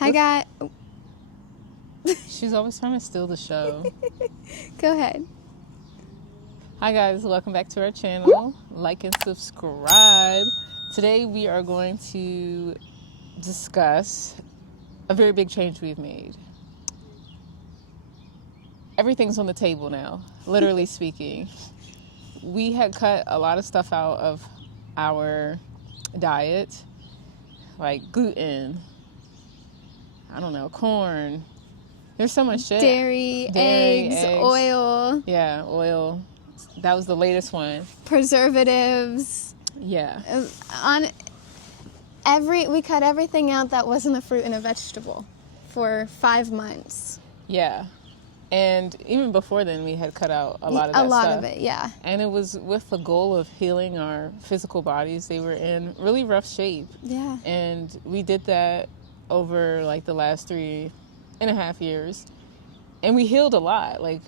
Hi, guys. She's always trying to steal the show. Go ahead. Hi guys, welcome back to our channel. Like and subscribe. Today we are going to discuss a very big change we've made. Everything's on the table now, literally speaking. We had cut a lot of stuff out of our diet, like gluten, I don't know, corn. There's so much shit. Dairy, eggs, oil. Yeah, oil. That was the latest one. Preservatives. Yeah. We cut everything out that wasn't a fruit and a vegetable for 5 months. Yeah. And even before then, we had cut out a lot of that stuff. A lot of it, yeah. And it was with the goal of healing our physical bodies. They were in really rough shape. Yeah. And we did that over like the last 3.5 years. And we healed a lot. Like,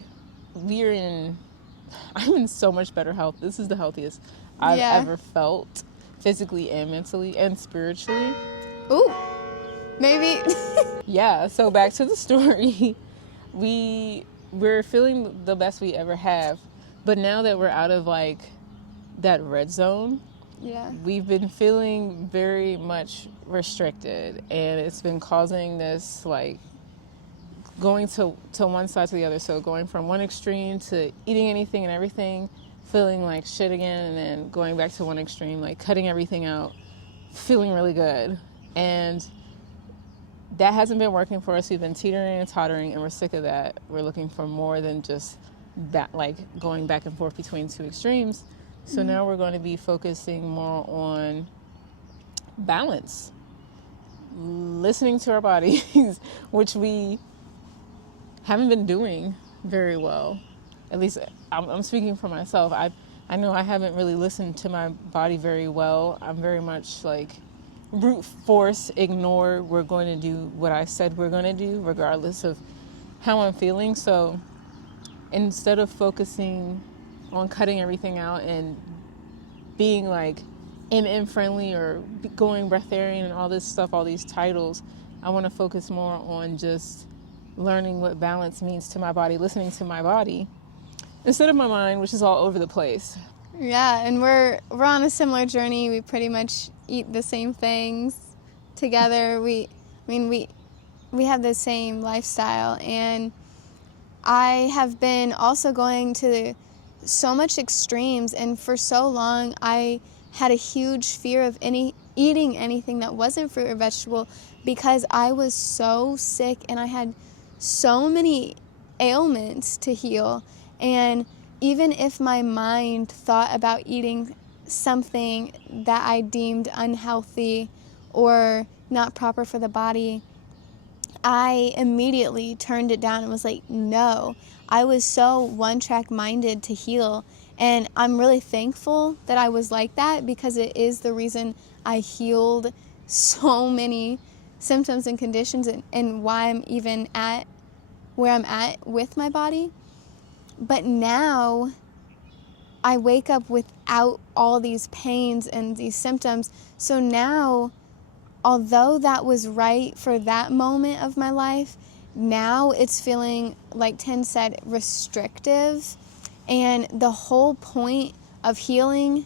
I'm in so much better health. This is the healthiest I've ever felt, physically and mentally and spiritually. Ooh, maybe. Yeah, so back to the story. We're feeling the best we ever have, but now that we're out of like that red zone, we've been feeling very much restricted, and it's been causing this like going to one side to the other. So going from one extreme to eating anything and everything, feeling like shit again, and then going back to one extreme, like cutting everything out, feeling really good. And that hasn't been working for us. We've been teetering and tottering, and we're sick of that. We're looking for more than just that, like going back and forth between two extremes. So now we're going to be focusing more on balance, listening to our bodies, which we haven't been doing very well. At least I'm speaking for myself. I know I haven't really listened to my body very well. I'm very much like brute force, ignore. We're going to do what I said we're going to do, regardless of how I'm feeling. So instead of focusing on cutting everything out and being like MM friendly or going breatharian and all this stuff, all these titles, I want to focus more on just learning what balance means to my body, listening to my body instead of my mind, which is all over the place. Yeah, and we're on a similar journey. We pretty much eat the same things together. We have the same lifestyle, and I have been also going to so much extremes, and for so long I had a huge fear of eating anything that wasn't fruit or vegetable because I was so sick and I had so many ailments to heal. And even if my mind thought about eating something that I deemed unhealthy or not proper for the body, I immediately turned it down and was like, no. I was so one-track minded to heal. And I'm really thankful that I was like that, because it is the reason I healed so many symptoms and conditions, and why I'm even at where I'm at with my body. But now I wake up without all these pains and these symptoms. So now, although that was right for that moment of my life, now it's feeling, like Ten said, restrictive. And the whole point of healing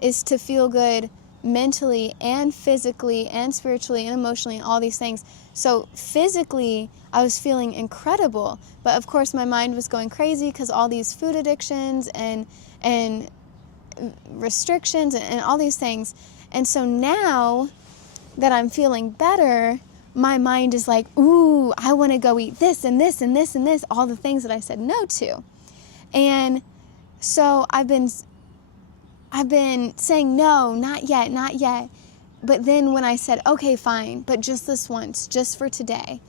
is to feel good mentally and physically and spiritually and emotionally and all these things. So physically, I was feeling incredible. But of course, my mind was going crazy because all these food addictions and restrictions and all these things. And so now that I'm feeling better, my mind is like, ooh, I want to go eat this and this and this and this, all the things that I said no to. And so I've been saying, no, not yet, not yet. But then when I said, okay, fine, but just this once, just for today,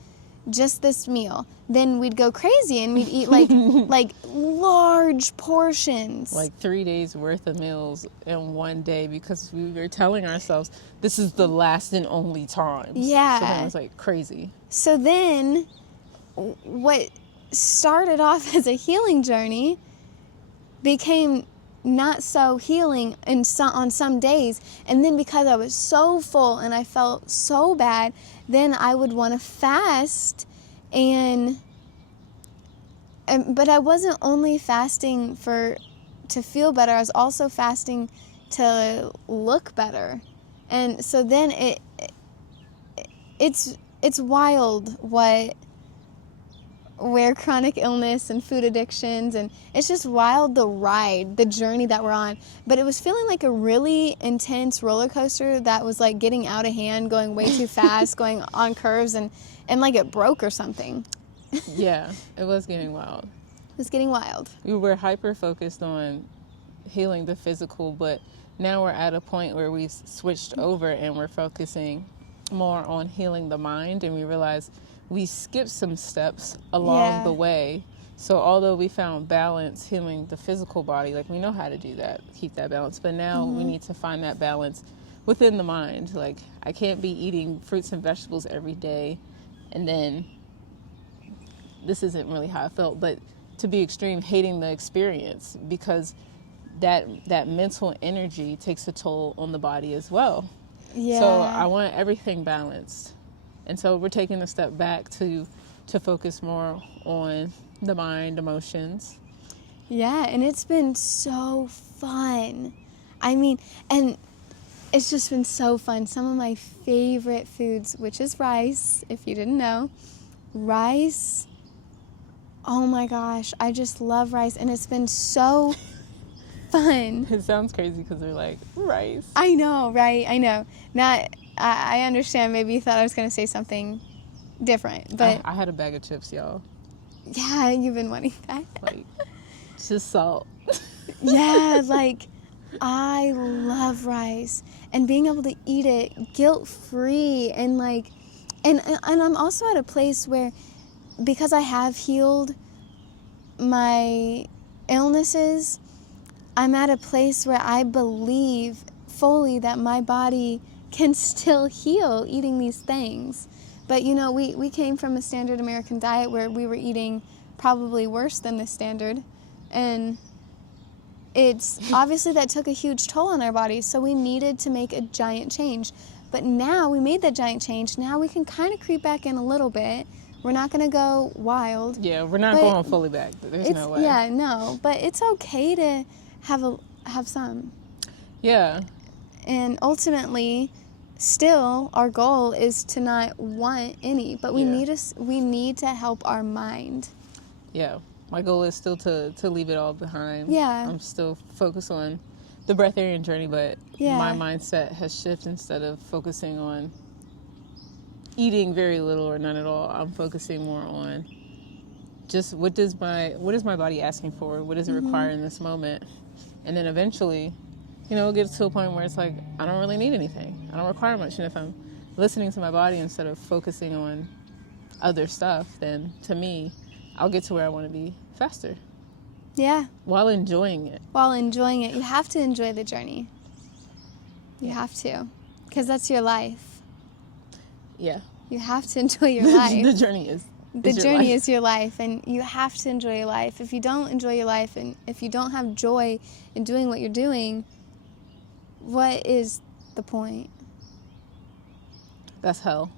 just this meal, then we'd go crazy and we'd eat like large portions. Like 3 days worth of meals in one day, because we were telling ourselves this is the last and only time. Yeah. So then it was like crazy. So then what started off as a healing journey became not so healing on some days. And then because I was so full and I felt so bad, then I would want to fast, but I wasn't only fasting to feel better. I was also fasting to look better. And so then it's wild where chronic illness and food addictions, and it's just wild, the journey that we're on. But it was feeling like a really intense roller coaster that was like getting out of hand, going way too fast, going on curves, and like it broke or something. Yeah, it was getting wild. It was getting wild. We were hyper focused on healing the physical, but now we're at a point where we've switched over and we're focusing more on healing the mind, and we realize we skipped some steps along the way. So although we found balance healing the physical body, like we know how to do that, keep that balance, but now we need to find that balance within the mind. Like I can't be eating fruits and vegetables every day, and then this isn't really how I felt, but to be extreme, hating the experience, because that mental energy takes a toll on the body as well. Yeah. So I want everything balanced. And so we're taking a step back to focus more on the mind, emotions. Yeah, and it's been so fun. I mean, and it's just been so fun. Some of my favorite foods, which is rice, if you didn't know. Rice, oh my gosh, I just love rice, and it's been so fun. It sounds crazy because they're like, rice. I know, right? I know. Now, I understand. Maybe you thought I was going to say something different, but I had a bag of chips, y'all. Yeah, you've been wanting that. Like, just salt. Yeah, like, I love rice, and being able to eat it guilt-free, and like, and I'm also at a place where, because I have healed my illnesses, I'm at a place where I believe fully that my body can still heal eating these things. But, you know, we came from a standard American diet where we were eating probably worse than the standard. And it's obviously that took a huge toll on our bodies. So we needed to make a giant change. But now we made that giant change. Now we can kind of creep back in a little bit. We're not going to go wild. Yeah, we're not going fully back. There's no way. Yeah, no. But it's okay to have some. Yeah. And ultimately, still, our goal is to not want any, but we need to help our mind. Yeah, my goal is still to leave it all behind. Yeah. I'm still focused on the breatharian journey, but my mindset has shifted. Instead of focusing on eating very little or none at all, I'm focusing more on just what is my body asking for? What does it require in this moment? And then eventually, you know, it gets to a point where it's like, I don't really need anything. I don't require much. And if I'm listening to my body instead of focusing on other stuff, then to me, I'll get to where I want to be faster. Yeah. While enjoying it. You have to enjoy the journey. You have to. Because that's your life. Yeah. You have to enjoy your life. The journey is. The journey is your life, and you have to enjoy your life. If you don't enjoy your life, and if you don't have joy in doing what you're doing, what is the point? That's hell.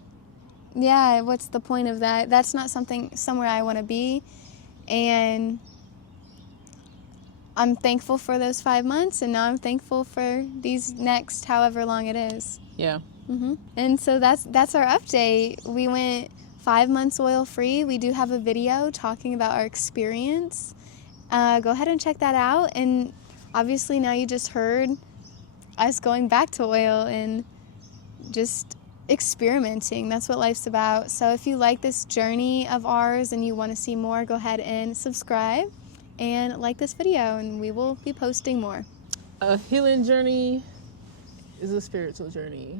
Yeah, what's the point of that? That's not somewhere I want to be. And I'm thankful for those 5 months, and now I'm thankful for these next however long it is. Yeah. And so that's our update. We went 5 months oil-free. We do have a video talking about our experience. Go ahead and check that out. And obviously now you just heard us going back to oil and just experimenting. That's what life's about. So if you like this journey of ours and you want to see more, go ahead and subscribe and like this video, and we will be posting more. A healing journey is a spiritual journey.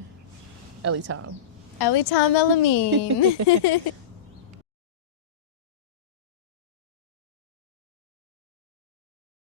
Ellie Tom Elamine.